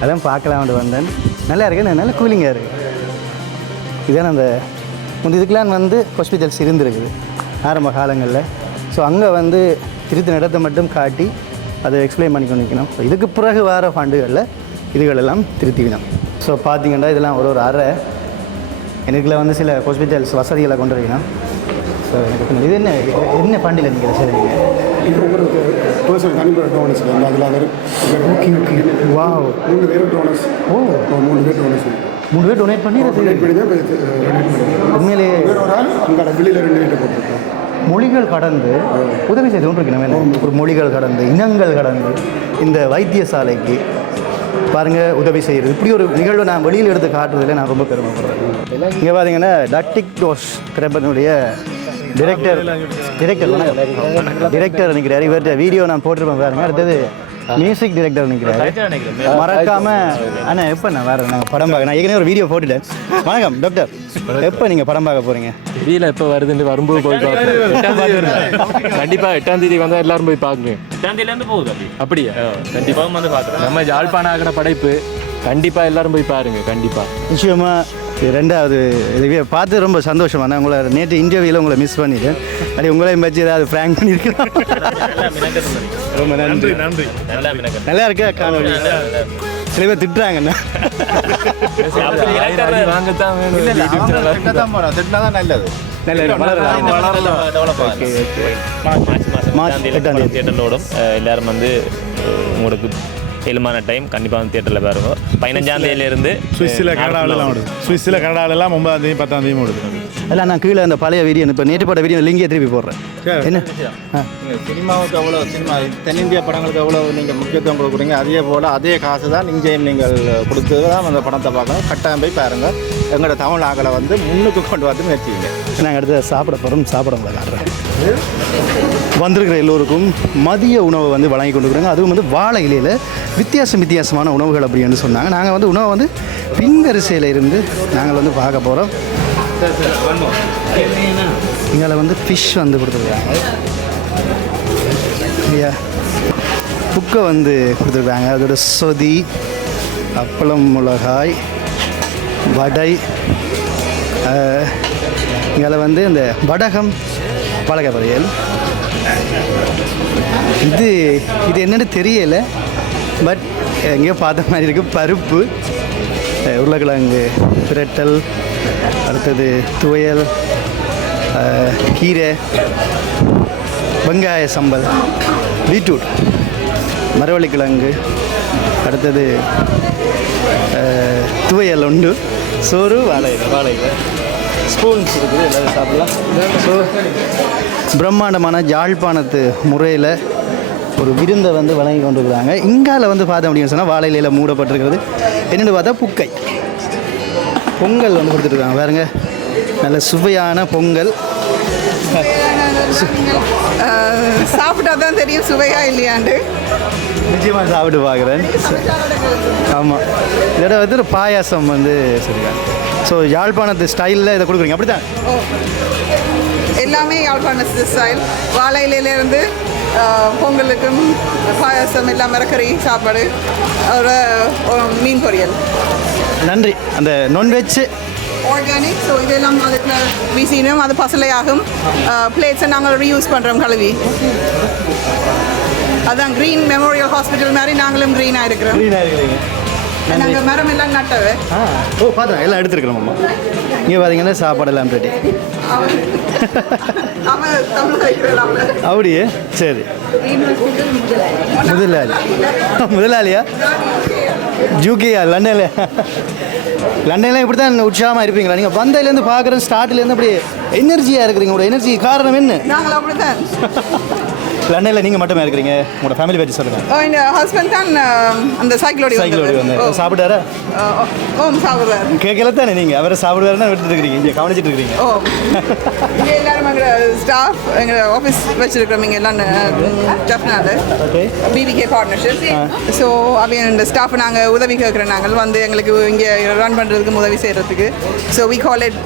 அதான் பார்க்கலாம்னு வந்தேன். நல்லா இருக்கு, நல்ல கூலிங்காக இருக்குது. இதான் அந்த இதுக்கெலாம் வந்து ஹாஸ்பிட்டல்ஸ் இருந்துருக்குது ஆரம்ப காலங்களில். ஸோ அங்கே வந்து திருத்த இடத்தை மட்டும் காட்டி அதை எக்ஸ்பிளைன் பண்ணி கொண்டிருக்கணும். ஸோ இதுக்கு பிறகு வர ஃபண்டுகளில் இதுகளெல்லாம் திருத்திக்கணும். ஸோ பார்த்தீங்கன்னா இதெல்லாம் ஒரு அறை. எனக்குள்ள வந்து சில ஹாஸ்பிட்டல்ஸ் வசதிகளை கொண்டு வரணும். ஸோ எனக்கு இது என்ன ஃபண்டில் நீங்கள் செய்கிறீங்க? இது உங்களுக்கு பர்சனல் தனிப்பட்ட டோனர்ஸ் அதில் அதில் ஓகே ஓகே. வா 3 பேர் டோனர்ஸ். ஓ 3 பேர் டோனர்ஸ். 3 பேர் டொனேட் பண்ணி உண்மையிலே அங்கே வெளியில் 2 வீட்டை போட்டிருக்கோம். மொழிகள் கடந்து உதவி செய்து கொண்டிருக்கணும். ஒரு மொழிகள் கடந்து இனங்கள் கடந்து இந்த வைத்தியசாலைக்கு பாருங்கள் உதவி செய்கிறது. இப்படி ஒரு நிகழ்வை நான் வெளியில் எடுத்து காட்டுறதில் நான் ரொம்ப பெருமைப்படுறேன். இங்கே பார்த்தீங்கன்னா டாக்டிக் டோஸ் திரைப்படனுடைய டிரெக்டர் நிற்கிறார். இவர்கிட்ட வீடியோ நான் போட்டிருப்பேன் பாருங்க. அடுத்தது மியூசிக் டிரெக்டர் நிற்கிறாரு. மறக்காம ஆனால் எப்போ நான் வேறு நாங்கள் படம் பார்க்க நான் ஏற்கனவே ஒரு வீடியோ போட்டுட்டேன். வணக்கம் டாக்டர், எப்போ நீங்கள் படம் பார்க்க போகிறீங்க? வீடியோவில் எப்போ வருதுன்னு வரும்போது போய் கண்டிப்பாக 8ஆம் தேதி வந்தால் எல்லாரும் போய் பார்க்குங்க. 8ஆம் தேதியிலேருந்து போகுது. அப்படியா? கண்டிப்பாக வந்து பார்க்குறோம். நம்ம யாழ்ப்பாணம் ஆகிற படைப்பு கண்டிப்பாக எல்லாரும் போய் பாருங்க. கண்டிப்பாக நிச்சயமாக. ரெண்டாவது இதுவே பார்த்து ரொம்ப சந்தோஷமா. நான் உங்களை நேற்று இன்டர்வியூவில் உங்களை மிஸ் பண்ணிட்டேன். அப்படி உங்களையும் வச்சு ஏதாவது ஃப்ராங்க் பண்ணியிருக்கிறோம். ரொம்ப நன்றி. நன்றி. நல்லா இருக்கா காணொலி? சில பேர் திட்டுறாங்கண்ணா. வாங்கத்தான் நல்லது. மார்ச் 8ஆம் தேதி தியேட்டரோடும் எல்லாரும் வந்து உங்களுக்கு ஏழுமான டைம் கண்டிப்பாக வந்து தியேட்டரில் பாருங்க. 15ஆம் தேதியிலேருந்து சுவிஸில் கனடாலெல்லாம் 9ஆம் தேதி 10ஆம் தேதி ஓடுது. எல்லாம் நான் கீழே அந்த பழைய வீடியோ இப்போ நேற்று போட்ட வீடியோ லிங்கே திருப்பி போடுறேன். என்ன சினிமாவுக்கு அவ்வளோ தென்னிந்திய படங்களுக்கு எவ்வளோ நீங்கள் முக்கியத்துவம் கொடுக்குறீங்க, அதே போல் அதே காசு தான் இங்கேயும் நீங்கள் கொடுத்து தான் அந்த படத்தை பார்க்கணும். கட்டாயம் போய் பாருங்கள். எங்களோட தமிழ் ஆக்களை வந்து முன்னுக்கு கொண்டு வந்து முயற்சிங்க. நாங்கள் அடுத்து சாப்பிட போகிறோம். சாப்பிட காட்டுறேன். வந்திருக்கிற எல்லோருக்கும் மதிய உணவை வந்து வழங்கி கொண்டுருக்குறாங்க. அதுவும் வந்து வாழை இலையில் வித்தியாசமான உணவுகள் அப்படின்னு சொன்னாங்க. நாங்கள் வந்து உணவை வந்து பின்வரிசையில் இருந்து நாங்கள் வந்து பார்க்க போகிறோம். இங்கே வந்து ஃபிஷ் வந்து கொடுத்துருக்காங்க. இல்லையா புக்கை வந்து கொடுத்துருக்காங்க. அதோட சொதி, அப்பளம், மிளகாய், வடை. இங்கே வந்து இந்த வடகம், பலகை பொரியல். இது என்னென்னு தெரியலை, பட் எங்கேயோ பார்த்த மாதிரி இருக்குது. பருப்பு, உருளைக்கிழங்கு பிரட்டல், அடுத்தது துவையல், கீரை, வெங்காய சம்பல், பீட்ரூட், மரவள்ளிக்கிழங்கு, அடுத்தது துவையல் உண்டு, சோறு, வாழை ஸ்பூன்ஸ் இருக்குது. எல்லோரும் சாப்பிடலாம். ஸோ பிரம்மாண்டமான யாழ்ப்பாணத்து முறையில் ஒரு விருந்தை வந்து வழங்கி கொண்டிருக்கிறாங்க. இங்கால வந்து பார்த்தோம் அப்படின்னு சொன்னால் வாழை இலையில் மூடப்பட்டிருக்கிறது. என்னென்னு பார்த்தா புக்கை பொங்கல் வந்து கொடுத்துட்ருக்காங்க. பாருங்க, நல்ல சுவையான பொங்கல். சாப்பிட்டா தான் தெரியும் சுவையா இல்லையாண்டு. நிச்சயமாக சாப்பிட்டு பார்க்குறேன். ஆமாம், இதோட வந்து ஒரு பாயாசம் வந்து சொல்லியிருக்காங்க. ஸோ யாழ்ப்பாணத்து ஸ்டைலில் இதை கொடுக்குறீங்க அப்படி தான்? எல்லாமே யாழ்ப்பாண ஸ்டைல். வாழை இலையிலேருந்து பொங்கலுக்கும் பாயாசம் எல்லாம் மரக்கறி சாப்பாடு ஒரு மீன் பொரியல். நன்றி. அந்த நான்வெஜ் ஆர்கானிக். ஸோ இதெல்லாம் அதுக்குள்ள வீசினோம், அது பசலையாகும். பிளேட்ஸை நாங்கள் ரீயூஸ் பண்ணுறோம் கழுவி. அதான் க்ரீன் மெமோரியல் ஹாஸ்பிட்டல் மாதிரி நாங்களும் க்ரீனாக இருக்கிறோம். நாங்கள் மரம் எல்லாம் நட்டவை. ஓ பார்த்தேன், எல்லாம் எடுத்துருக்கிறோம் அம்மா. இங்கே பார்த்தீங்கன்னா சாப்பாடெல்லாம் ரெடி. அப்படியே சரி. முதலாளியா ஜூக்கியா லண்டன்ல? லண்டன்ல இப்படி தான் உற்சாகமாக இருப்பீங்களா நீங்கள்? வந்ததுலேருந்து பார்க்குறேன், ஸ்டார்ட்லேருந்து அப்படி எனர்ஜியாக இருக்கிறீங்க. உங்களோட எனர்ஜி காரணம் என்ன? நாங்கள் அப்படி தான். லண்டனில் நீங்கள் மட்டுமே இருக்கிறீங்க, உங்களோட ஃபேமிலி பற்றி சொல்லுங்கள். இந்த ஹஸ்பண்ட் தான் அந்த சைக்கிளோடி வந்து சாப்பிட்டாரா? சாப்பிடுறாரு. கேட்கல தானே நீங்கள்? அவரை சாப்பிடுவாருன்னா எடுத்துட்டு இருக்கிறீங்க, இங்கே கவனிச்சிட்டு இருக்கிறீங்க. இங்கே எல்லாரும் எங்கள் ஸ்டாஃப், எங்கள் ஆஃபீஸ் வச்சுருக்கிறோம் இங்கே எல்லாம் டெஃப்னால பிபிகே பார்ட்னர்ஷிப். ஸோ அவங்க இந்த ஸ்டாஃப் நாங்கள் உதவி கேட்குறோம். நாங்கள் வந்து எங்களுக்கு இங்கே ரன் பண்ணுறதுக்கு உதவி செய்கிறதுக்கு. ஸோ வி கால் இட்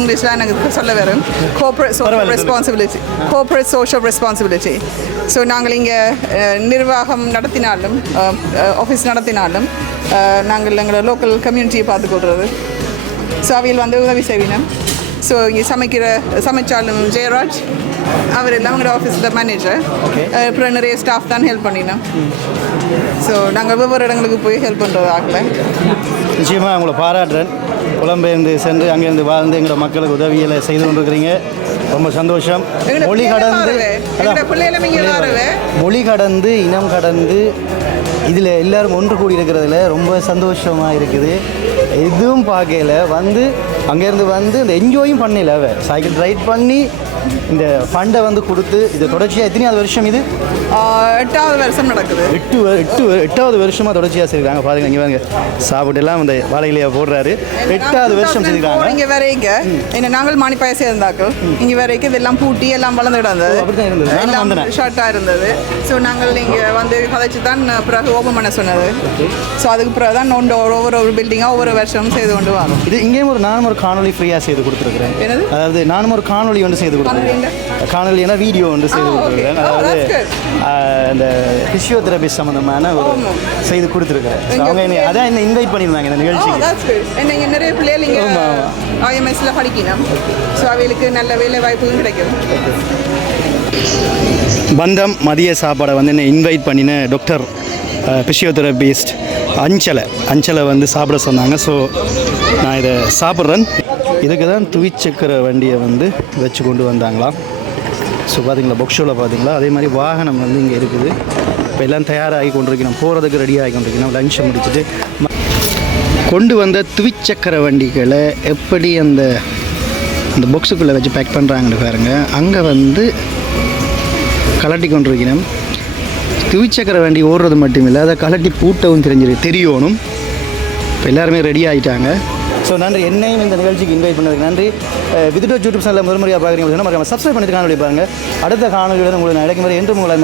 இங்கிலீஷில் எனக்கு சொல்ல வரும் cooperate social responsibility. Cooperate social responsibility. So நாங்கள் இங்கே நிர்வாகம் நடத்தினாலும் ஆஃபீஸ் நடத்தினாலும் நாங்கள் எங்களோட லோக்கல் கம்யூனிட்டியை பார்த்துக்கொள்வது. ஸோ அவையில் வந்து உதவி செய்வினோம். ஸோ இங்கே சமைச்சாலும் ஜெயராஜ் அவர் எல்லாம் எங்களோட ஆஃபீஸில் மேனேஜர். அப்புறம் நிறைய ஸ்டாஃப் தான் ஹெல்ப் பண்ணினோம். ஸோ நாங்கள் ஒவ்வொரு இடங்களுக்கு போய் ஹெல்ப் பண்ணுறது ஆகலை. நிச்சயமாக உங்களை பாராட்டுறேன். புலம்பெயர்ந்து சென்று அங்கேருந்து வாழ்ந்து எங்களோட மக்களுக்கு உதவிகளை செய்து கொண்டிருக்கிறீங்க. ரொம்ப சந்தோஷம். மொழி கடந்து இனம் கடந்து இதில் எல்லோரும் ஒன்று கூடி இருக்கிறதுல ரொம்ப சந்தோஷமாக இருக்குது. எதுவும் பார்க்கல வந்து அங்கேருந்து வந்து இந்த என்ஜாயும் பண்ணல. சைக்கிள் ரைட் பண்ணி இந்த ஃபண்டை வந்து கொடுத்து இது தொடர்ச்சியாக எத்தனையாவது வருஷம்? இது 8வது வருஷம் நடக்குது. 8வது வருஷமாக தொடர்ச்சியாக செய்கிறாங்க. பாருங்க இங்கே வாங்க, சாப்பிட்டு எல்லாம் இந்த வாழையிலையை போடுறாரு. 8வது வருஷம் செய்கிறாங்க. இங்கே வரைக்கும் என்ன நாங்கள் மானிப்பாய சேர்ந்தாக்கள் இங்கே வரைக்கும் இதெல்லாம் பூட்டி எல்லாம் வளர்ந்து கிடந்தது. அப்படிதான் இருந்தது. எல்லாம் ஷார்ட்டாக இருந்தது. ஸோ நாங்கள் இங்கே வந்து கதைச்சு தான் பிறகு ஓப்பன் பண்ண சொன்னது. ஸோ அதுக்கு பிறகு தான் ஒவ்வொரு பில்டிங்காக ஒவ்வொரு வருஷமும் செய்து கொண்டு வரோம். இது இங்கேயும் நானும் ஒரு காணொலி ஃப்ரீயாக செய்து கொடுத்துருக்குறேன். அதாவது நானும் ஒரு காணொலி ஒன்று செய்து கொடுத்துருக்கேன். காணொலினா வீடியோ ஒன்று செய்து கொடுத்துருக்கிறேன். அதாவது இந்த ஃபிசியோதெரபிஸ்ட் சம்மந்தமான ஒரு செய்து கொடுத்துருக்குறேன். அவங்க அதான் என்ன இன்வைட் பண்ணியிருந்தாங்க இந்த நிகழ்ச்சிக்கு. நீங்கள் நிறைய பிள்ளைகள் இங்கே IMSல படிக்கணும். ஸோ அவங்களுக்கு நல்ல வேலை வாய்ப்பும் கிடைக்கும். பந்தம் மதிய சாப்பாடை வந்து என்ன இன்வைட் பண்ணின டாக்டர் ஃபிசியோதெரபிஸ்ட் அஞ்சலை வந்து சாப்பிட சொன்னாங்க. ஸோ நான் இதை சாப்பிட்றேன். இதுக்கு தான் துவிச்சக்கர வண்டியை வந்து வச்சு கொண்டு வந்தாங்களாம். ஸோ பார்த்தீங்களா, புக் ஷோவில் பார்த்தீங்களா, அதே மாதிரி வாகனம் வந்து இங்கே இருக்குது. இப்போ எல்லாம் தயாராகி கொண்டிருக்கணும், போகிறதுக்கு ரெடியாகி கொண்டிருக்கணும். லஞ்சை முடிச்சுட்டு கொண்டு வந்த துவிச்சக்கர வண்டிகளை எப்படி அந்த பாக்ஸுக்குள்ளே வச்சு பேக் பண்ணுறாங்கன்னு பாருங்கள். அங்கே வந்து கலட்டி கொண்டிருக்கணும். துவிச்சக்கர வண்டி ஓடுறது மட்டும் இல்லை, அதை கலட்டி பூட்டவும் தெரியணும். இப்போ எல்லாருமே ரெடி ஆகிட்டாங்க. ஸோ நன்றி, என்னையும் இந்த நிகழ்ச்சிக்கு இன்வைட் பண்ணதுக்கு நன்றி. விதிட்டோ யூடியூப் சேனலில் முதன்முறையாக பார்க்குறீங்க, மறக்காம சப்ஸ்கிரைப் பண்ணிட்டு காணொலி பாருங்கள். அடுத்த காணொலியுடன் உங்களுக்கு நான் இடைக்கும் வரை என்று உங்களை